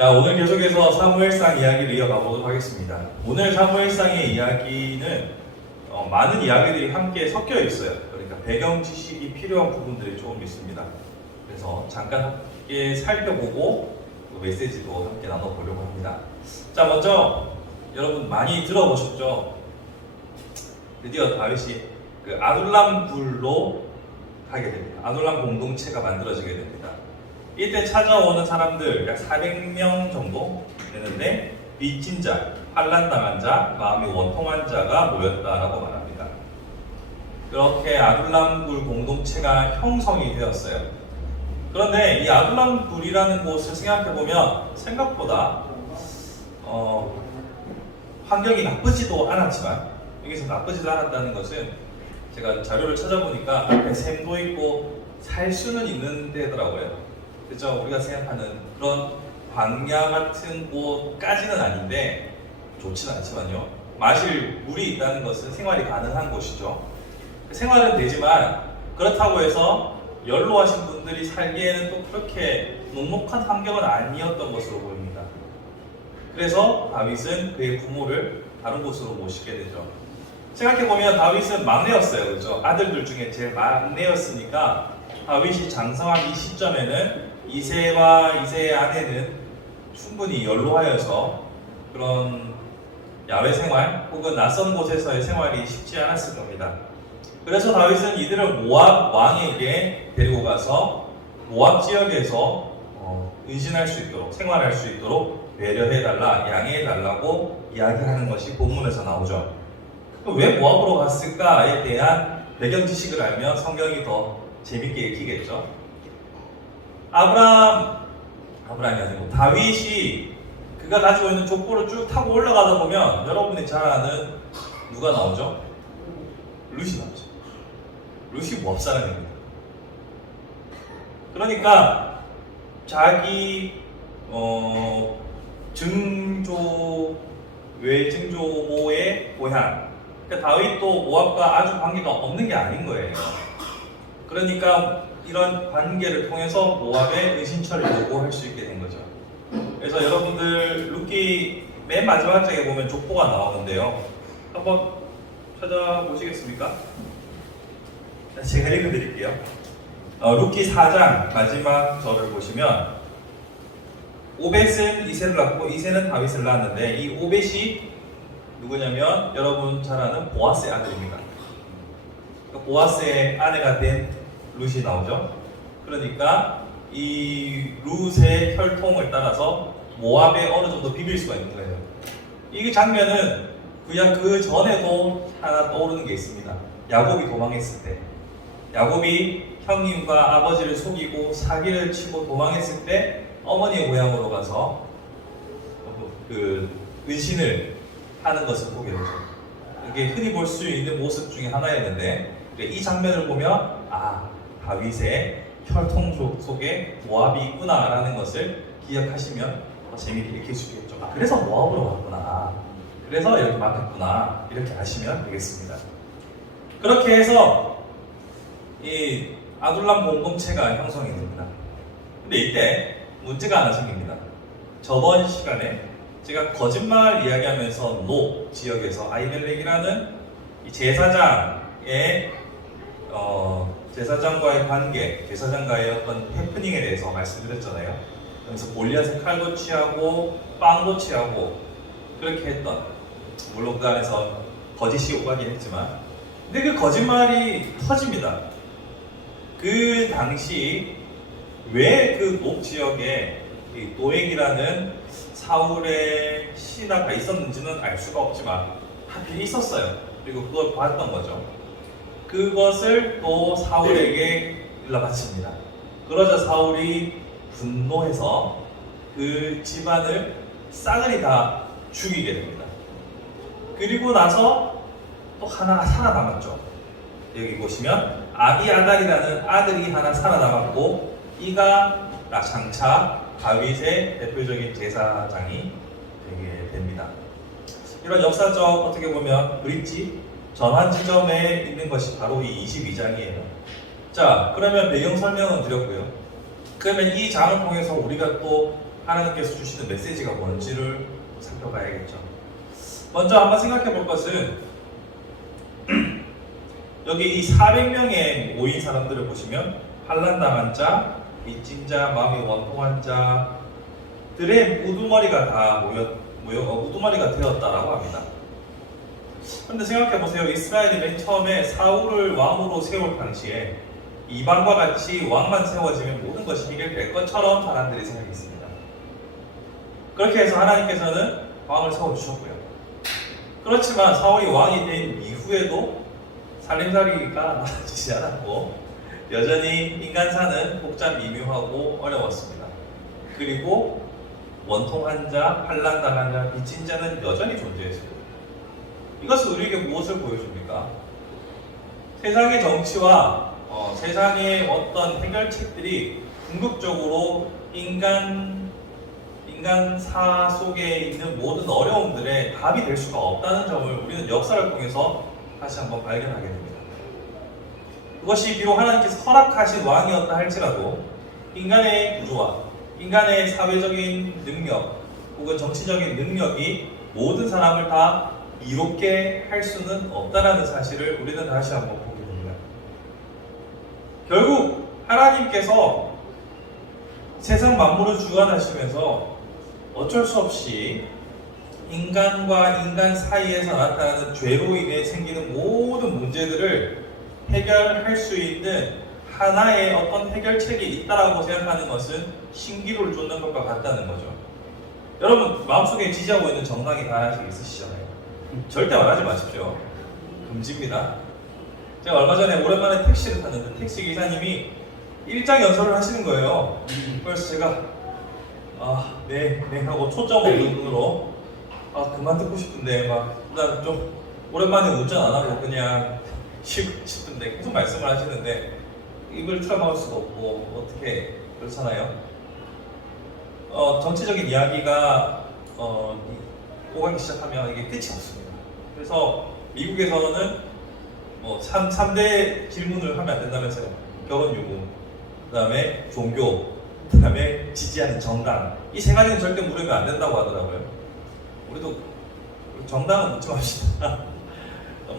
자, 오늘 계속해서 사무엘상 이야기를 이어가보도록 하겠습니다. 오늘 사무엘상의 이야기는 많은 이야기들이 함께 섞여 있어요. 그러니까 배경 지식이 필요한 부분들이 조금 있습니다. 그래서 잠깐 함께 살펴보고 메시지도 함께 나눠보려고 합니다. 자, 먼저 여러분 많이 들어보셨죠? 드디어 다윗이 그 아둘람 굴로 가게 됩니다. 아둘람 공동체가 만들어지게 됩니다. 이때 찾아오는 사람들 약 400명 정도 되는데 빚진 자, 환난당한 자, 마음이 원통한 자가 모였다라고 말합니다. 그렇게 아둘람굴 공동체가 형성이 되었어요. 그런데 이 아둘람굴이라는 곳을 생각해보면 생각보다 환경이 나쁘지도 않았지만, 여기서 나쁘지도 않았다는 것은 제가 자료를 찾아보니까 앞에 샘도 있고 살 수는 있는 데더라고요. 그렇죠? 우리가 생각하는 그런 광야 같은 곳까지는 아닌데 좋지는 않지만요. 마실 물이 있다는 것은 생활이 가능한 곳이죠. 생활은 되지만 그렇다고 해서 연로하신 분들이 살기에는 또 그렇게 녹록한 환경은 아니었던 것으로 보입니다. 그래서 다윗은 그의 부모를 다른 곳으로 모시게 되죠. 생각해보면 다윗은 막내였어요. 그렇죠? 아들들 중에 제일 막내였으니까 다윗이 장성한 이 시점에는 이새와 이새의 아내는 충분히 연로하여서 그런 야외 생활 혹은 낯선 곳에서의 생활이 쉽지 않았을 겁니다. 그래서 다윗은 이들을 모압 왕에게 데리고 가서 모압 지역에서 은신할 수 있도록, 생활할 수 있도록 배려해달라, 양해해달라고 이야기하는 것이 본문에서 나오죠. 왜 모압으로 갔을까에 대한 배경 지식을 알면 성경이 더 재밌게 읽히겠죠. 아브라함이 아니고 다윗이 그가 가지고 있는 족보를 쭉 타고 올라가다 보면 여러분이 잘 아는 누가 나오죠? 룻이 나오죠. 룻이 모압 사람입니다. 그러니까 자기 외증조모의 고향, 그러니까 다윗도 모압과 아주 관계가 없는 게 아닌 거예요. 그러니까 이런 관계를 통해서 모압의 은신처를 요구할 수 있게 된 거죠. 그래서 여러분들 룻기 맨 마지막 장에 보면 족보가 나오는데요. 한번 찾아보시겠습니까? 제가 읽어드릴게요. 룻기 4장 마지막 절을 보시면 오벳은 이새를 낳고 이새는 다윗을 낳았는데 이 오벳이 누구냐면 여러분 잘 아는 보아스의 아들입니다. 보아스의 아내가 된 룻이 나오죠. 그러니까 이 룻의 혈통을 따라서 모압에 어느 정도 비빌 수가 있는 거예요. 이 장면은 그냥 그 전에도 하나 떠오르는 게 있습니다. 야곱이 도망했을 때, 야곱이 형님과 아버지를 속이고 사기를 치고 도망했을 때 어머니의 고향으로 가서 그 은신을 하는 것을 보게 되죠. 이게 흔히 볼 수 있는 모습 중에 하나였는데 이 장면을 보면 다윗의 혈통 속에 모압이 있구나라는 것을 기억하시면 더 재미있게 읽힐 수 있겠죠. 그래서 모압으로 갔구나. 그래서 이렇게 맡겼구나. 이렇게 아시면 되겠습니다. 그렇게 해서 이 아둘람 공동체가 형성이 됩니다. 근데 이때 문제가 하나 생깁니다. 저번 시간에 제가 거짓말 이야기하면서 노 지역에서 아히멜렉이라는 이 제사장의 제사장과의 관계, 제사장과의 어떤 해프닝에 대해서 말씀드렸잖아요. 그래서 골리앗을 칼도 취하고 빵도 취하고 그렇게 했던, 물론 그 안에서 거짓이 오가긴 했지만, 근데 그 거짓말이 터집니다. 그 당시 왜 그 녹 지역에 이 도액이라는 사울의 신하가 있었는지는 알 수가 없지만 하필 있었어요. 그리고 그걸 봤던 거죠. 그것을 또 사울에게 일러바칩니다. 그러자 사울이 분노해서 그 집안을 싸그리 다 죽이게 됩니다. 그리고 나서 또 하나가 살아남았죠. 여기 보시면 아비아달이라는 아들이 하나 살아남았고 이가 장차 다윗의 대표적인 제사장이 되게 됩니다. 이런 역사적 어떻게 보면 브릿지 전환 지점에 있는 것이 바로 이 22장이에요. 자, 그러면 배경 설명은 드렸고요. 그러면 이 장을 통해서 우리가 또 하나님께서 주시는 메시지가 뭔지를 살펴봐야겠죠. 먼저 한번 생각해 볼 것은 여기 이 400명의 모인 사람들을 보시면 환난당한 자, 빚진 자, 마음이 원통한 자들의 우두머리가 다 우두머리가 되었다라고 합니다. 그런데 생각해 보세요. 이스라엘이 맨 처음에 사울을 왕으로 세울 당시에 이방과 같이 왕만 세워지면 모든 것이 해결될 것처럼 사람들이 생각했습니다. 그렇게 해서 하나님께서는 왕을 세워주셨고요. 그렇지만 사울이 왕이 된 이후에도 살림살이가 나아지지 않았고 여전히 인간사는 복잡 미묘하고 어려웠습니다. 그리고 원통한 자, 환난당한 자, 빚진 자는 여전히 존재했습니다. 이것은 우리에게 무엇을 보여줍니까? 세상의 정치와 세상의 어떤 해결책들이 궁극적으로 인간사 속에 있는 모든 어려움들의 답이 될 수가 없다는 점을 우리는 역사를 통해서 다시 한번 발견하게 됩니다. 그것이 비록 하나님께서 허락하신 왕이었다 할지라도 인간의 구조와 인간의 사회적인 능력 혹은 정치적인 능력이 모든 사람을 다 이롭게 할 수는 없다는 사실을 우리는 다시 한번 보게 됩니다. 결국 하나님께서 세상 만물을 주관하시면서 어쩔 수 없이 인간과 인간 사이에서 나타나는 죄로 인해 생기는 모든 문제들을 해결할 수 있는 하나의 어떤 해결책이 있다라고 생각하는 것은 신기루를 쫓는 것과 같다는 거죠. 여러분 마음속에 지지하고 있는 정당이 다 하나씩 있으시잖아요. 절대 말하지 마십시오. 금지입니다. 제가 얼마 전에 오랜만에 택시를 탔는데 택시 기사님이 일장 연설을 하시는 거예요. 그래서 제가 네 하고 초점 없는 눈으로 그만 듣고 싶은데 난 좀 오랜만에 운전 안 하고 그냥 쉬고 싶은데 계속 말씀을 하시는데 입을 틀어막을 수도 없고 어떻게 그렇잖아요. 정치적인 이야기가 오가기 시작하면 이게 끝이 없습니다. 그래서 미국에서는 3대 질문을 하면 안 된다면서요. 결혼 요구, 그 다음에 종교, 그 다음에 지지하는 정당. 이 세 가지는 절대 물으면 안 된다고 하더라고요. 우리도 정당은 묻지 맙시다.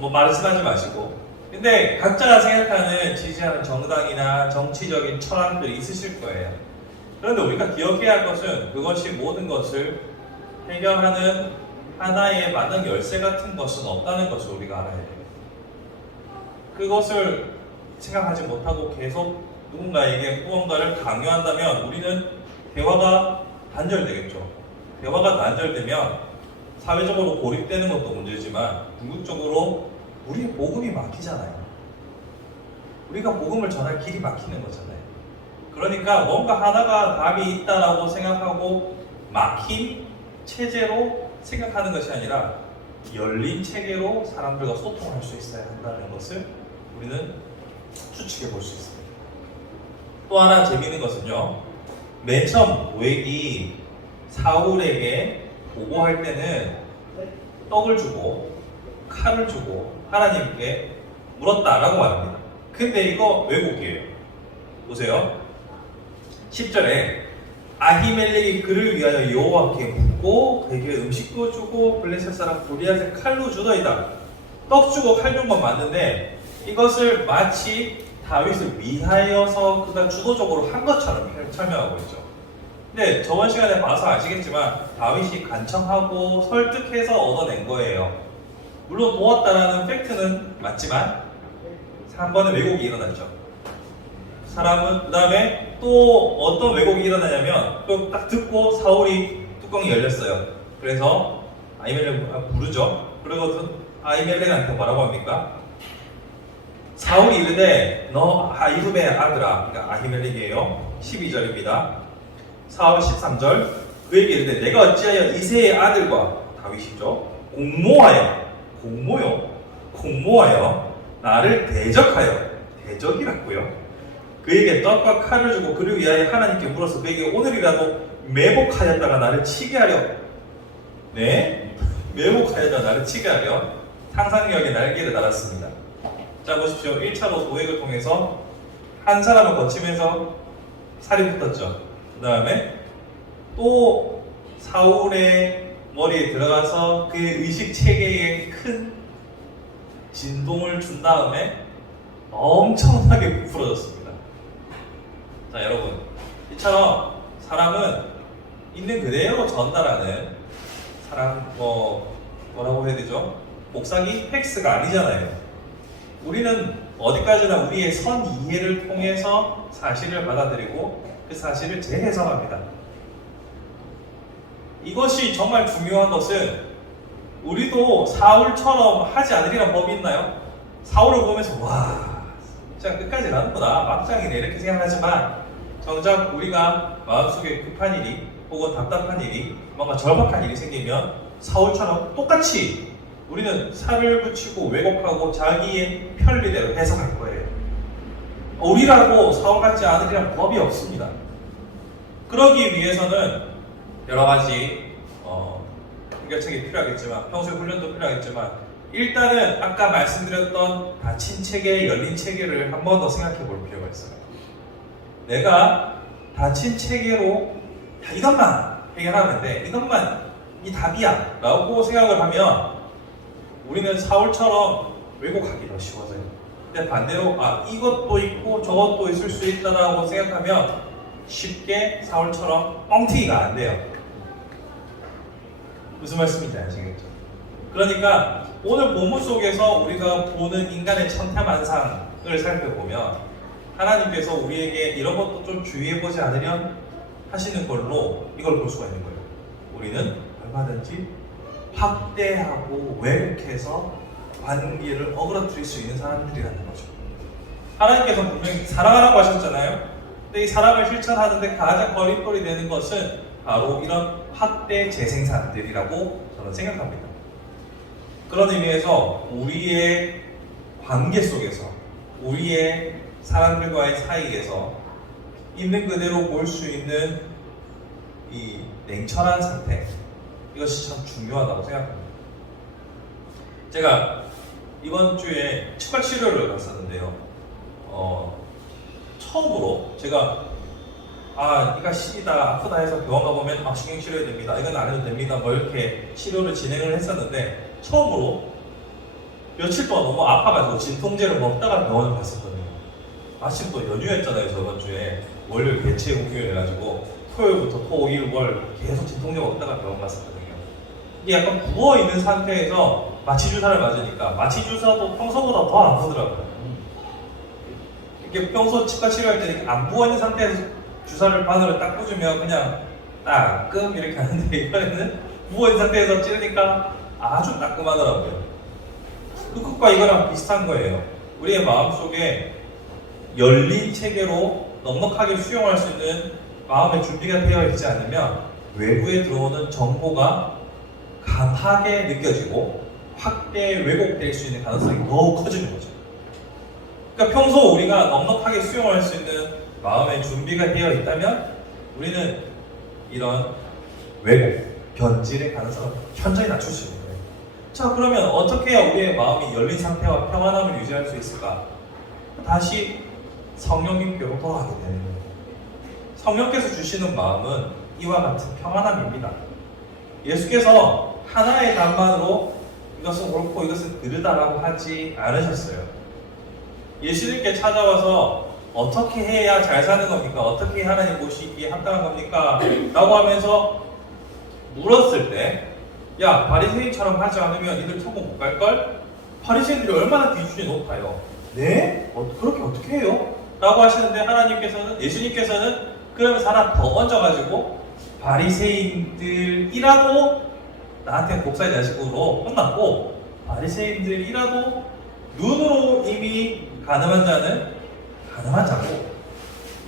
말씀하지 마시고. 근데 각자가 생각하는 지지하는 정당이나 정치적인 철학들이 있으실 거예요. 그런데 우리가 기억해야 할 것은 그것이 모든 것을 해결하는 하나의 만능 열쇠 같은 것은 없다는 것을 우리가 알아야 돼요. 그것을 생각하지 못하고 계속 누군가에게 무언가를 강요한다면 우리는 대화가 단절되겠죠. 대화가 단절되면 사회적으로 고립되는 것도 문제지만 궁극적으로 우리의 복음이 막히잖아요. 우리가 복음을 전할 길이 막히는 거잖아요. 그러니까 뭔가 하나가 답이 있다라고 생각하고 막힌 체제로 생각하는 것이 아니라 열린 체계로 사람들과 소통할 수 있어야 한다는 것을 우리는 추측해 볼 수 있습니다. 또 하나 재미있는 것은요. 맨 처음 도액이 사울에게 보고할 때는 떡을 주고 칼을 주고 하나님께 물었다라고 말합니다. 근데 이거 왜곡이에요. 보세요. 10절에 아히멜렉이 그를 위하여 여호와께 묻고 그에게 음식도 주고 블레셋 사람 골리앗의 칼로 주더이다. 떡 주고 칼 준 건 맞는데 이것을 마치 다윗을 위하여서 그가 주도적으로 한 것처럼 설명하고 있죠. 근데 저번 시간에 봐서 아시겠지만 다윗이 간청하고 설득해서 얻어낸 거예요. 물론 도왔다라는 팩트는 맞지만 한 번의 왜곡이 일어났죠. 사람은 그 다음에 또 어떤 왜곡이 일어나냐면 또 딱 듣고 사울이 뚜껑이 열렸어요. 그래서 아히멜렉 부르죠. 그러고서 아히멜렉한테 뭐라고 합니까? 사울이 이르되 너 아히룹의 아들아, 그러니까 아히멜렉이에요. 12절입니다. 사울 13절 그에게 이르되 내가 어찌하여 이새의 아들과 다윗이죠. 공모하여 나를 대적하여 대적이라고요. 그에게 떡과 칼을 주고 그를 위하여 하나님께 물어서 그에게 오늘이라도 매복하였다가 나를 치게 하려. 네, 매복하였다가 나를 치게 하려 상상력의 날개를 달았습니다. 자 보십시오. 1차로 도액을 통해서 한 사람을 거치면서 살이 붙었죠. 그 다음에 또 사울의 머리에 들어가서 그의 의식 체계에 큰 진동을 준 다음에 엄청나게 부풀어졌습니다. 자, 여러분, 이처럼 사람은 있는 그대로 전달하는 사람 뭐라고 해야 되죠? 복사기 팩스가 아니잖아요. 우리는 어디까지나 우리의 선 이해를 통해서 사실을 받아들이고 그 사실을 재해석합니다. 이것이 정말 중요한 것은 우리도 사울처럼 하지 않으리란 법이 있나요? 사울을 보면서 와 진짜 끝까지 가는구나 막장이네 이렇게 생각하지만 정작 우리가 마음속에 급한 일이 혹은 답답한 일이 뭔가 절박한 일이 생기면 사울처럼 똑같이 우리는 살을 붙이고 왜곡하고 자기의 편리대로 해석할 거예요. 우리라고 사울 같지 않으리란 법이 없습니다. 그러기 위해서는 여러 가지 해결책이 필요하겠지만 평소에 훈련도 필요하겠지만 일단은 아까 말씀드렸던 닫힌 체계, 열린 체계를 한 번 더 생각해 볼 필요가 있어요. 내가 닫힌 체계로 이것만 해결하면 돼, 이것만 이 답이야 라고 생각을 하면 우리는 사울처럼 왜곡하기 더 쉬워져요. 근데 반대로 이것도 있고 저것도 있을 수 있다라고 생각하면 쉽게 사울처럼 뻥튀기가 안 돼요. 무슨 말씀인지 아시겠죠? 그러니까 오늘 본문 속에서 우리가 보는 인간의 천태만상을 살펴보면 하나님께서 우리에게 이런 것도 좀 주의해보지 않으련 하시는 걸로 이걸 볼 수가 있는 거예요. 우리는 얼마든지 확대하고 왜곡해서 관계를 어그러뜨릴 수 있는 사람들이라는 거죠. 하나님께서 분명히 사랑하라고 하셨잖아요. 근데 이 사랑을 실천하는데 가장 거리거리 되는 것은 바로 이런 확대 재생산들이라고 저는 생각합니다. 그런 의미에서 우리의 관계 속에서 우리의 사람들과의 사이에서 있는 그대로 볼 수 있는 이 냉철한 상태, 이것이 참 중요하다고 생각합니다. 제가 이번 주에 치과 치료를 갔었는데요. 처음으로 제가 이가 시리다 아프다 해서 병원 가보면 신경 치료해야 됩니다, 이건 안 해도 됩니다, 뭐 이렇게 치료를 진행을 했었는데 처음으로 며칠 동안 너무 아파가지고 진통제를 먹다가 병원을 갔었거든요. 마침 또 연휴였잖아요. 저번 주에 월요일 개최 목요일 해가지고 토요일부터 토, 일, 월 계속 진통제 먹다가 병원 갔었거든요. 이게 약간 부어있는 상태에서 마취주사를 맞으니까 마취주사도 평소보다 더 아프더라고요. 이게 평소 치과 치료할 때 안 부어있는 상태에서 주사를 바늘을 딱 꽂으면 그냥 따끔 이렇게 하는데 이번에는 부어있는 상태에서 찌르니까 아주 따끔하더라고요. 그것과 이거랑 비슷한 거예요. 우리의 마음속에 열린 체계로 넉넉하게 수용할 수 있는 마음의 준비가 되어 있지 않으면 외부에 들어오는 정보가 강하게 느껴지고 확대 왜곡될 수 있는 가능성이 더욱 커지는 거죠. 그러니까 평소 우리가 넉넉하게 수용할 수 있는 마음의 준비가 되어 있다면 우리는 이런 왜곡, 변질의 가능성을 현저히 낮출 수 있는 거예요. 자, 그러면 어떻게 해야 우리의 마음이 열린 상태와 평안함을 유지할 수 있을까? 다시 성령님께로 돌아가게 되는 거예요. 성령께서 주시는 마음은 이와 같은 평안함입니다. 예수께서 하나의 답만으로 이것은 옳고 이것은 그르다라고 하지 않으셨어요. 예수님께 찾아와서 어떻게 해야 잘 사는 겁니까? 어떻게 하나님 보시기에 합당한 겁니까? 라고 하면서 물었을 때 야, 바리새인처럼 하지 않으면 니들 천국 못 갈걸? 바리새인들이 얼마나 기준이 높아요. 네? 그렇게 어떻게 해요? 라고 하시는데 예수님께서는 그러면서 하나 더 얹어가지고 바리새인들이라도 나한테 복사의 자식으로 혼났고 바리새인들이라도 눈으로 이미 가늠한 자는 가늠한 자고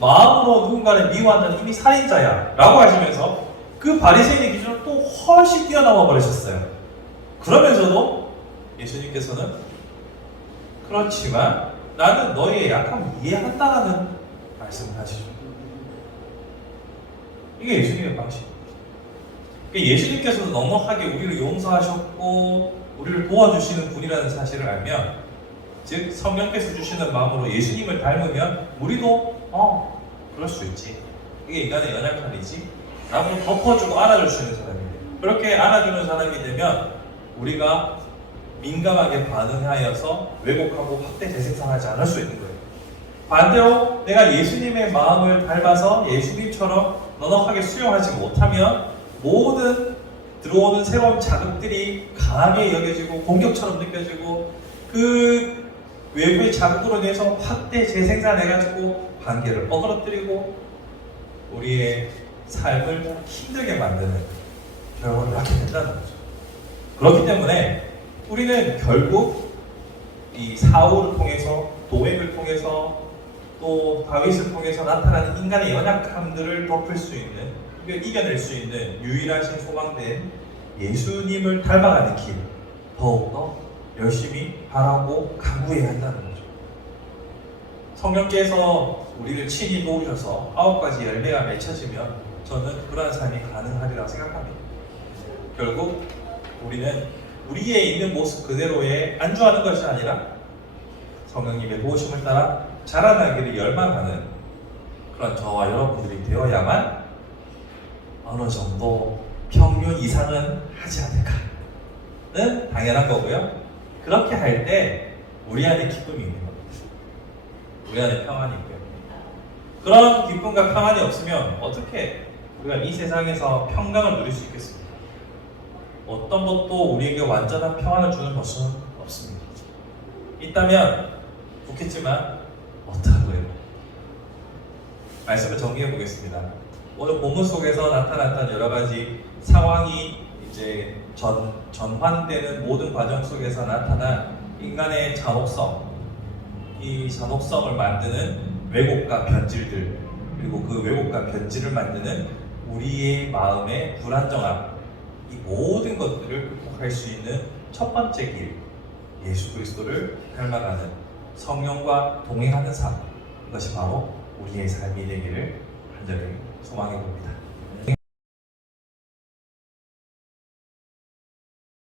마음으로 누군가를 미워한 자는 이미 살인자야 라고 하시면서 그 바리새인의 기준을 또 훨씬 뛰어넘어 버리셨어요. 그러면서도 예수님께서는 그렇지만 나는 너희의 약함을 이해한다는 말씀을 하시죠. 이게 예수님의 방식입니다. 예수님께서도 넉넉하게 우리를 용서하셨고 우리를 도와주시는 분이라는 사실을 알면, 즉 성령께서 주시는 마음으로 예수님을 닮으면 우리도 그럴 수 있지, 이게 인간의 연약함이지 남을 덮어주고 안아줄 수 있는 사람이 돼요. 그렇게 안아주는 사람이 되면 우리가 민감하게 반응하여서 왜곡하고 확대 재생산하지 않을 수 있는 거예요. 반대로 내가 예수님의 마음을 닮아서 예수님처럼 넉넉하게 수용하지 못하면 모든 들어오는 새로운 자극들이 강하게 여겨지고 공격처럼 느껴지고 그 외부의 자극으로 인해서 확대 재생산해가지고 관계를 어그러뜨리고 우리의 삶을 힘들게 만드는 결과를 낳게 된다는 거죠. 그렇기 때문에 우리는 결국 이 사울을 통해서 도액을 통해서 또 다윗을 통해서 나타나는 인간의 연약함들을 덮을 수 있는, 이겨낼 수 있는 유일하신 소망된 예수님을 닮아가는 길 더욱더 열심히 바라고 강구해야 한다는 거죠. 성령께서 우리를 친히 도우셔서 9가지 열매가 맺혀지면 저는 그러한 삶이 가능하리라고 생각합니다. 결국 우리는 우리에 있는 모습 그대로에 안주하는 것이 아니라 성령님의 도우심을 따라 자라나기를 열망하는 그런 저와 여러분들이 되어야만 어느 정도 평균 이상은 하지 않을까는 당연한 거고요. 그렇게 할 때 우리 안에 기쁨이 있는 겁니다. 우리 안에 평안이 있고요. 그런 기쁨과 평안이 없으면 어떻게 우리가 이 세상에서 평강을 누릴 수 있겠습니까? 어떤 것도 우리에게 완전한 평안을 주는 것은 없습니다. 있다면 좋겠지만 어떠하고요? 말씀을 정리해 보겠습니다. 오늘 본문 속에서 나타났던 여러 가지 상황이 이제 전환되는 모든 과정 속에서 나타난 인간의 잔혹성, 이 잔혹성을 만드는 왜곡과 변질들, 그리고 그 왜곡과 변질을 만드는 우리의 마음의 불안정함, 이 모든 것들을 극복할 수 있는 첫 번째 길, 예수 그리스도를 닮아가는 성령과 동행하는 삶, 이것이 바로 우리의 삶이 되기를 간절히 소망해 봅니다.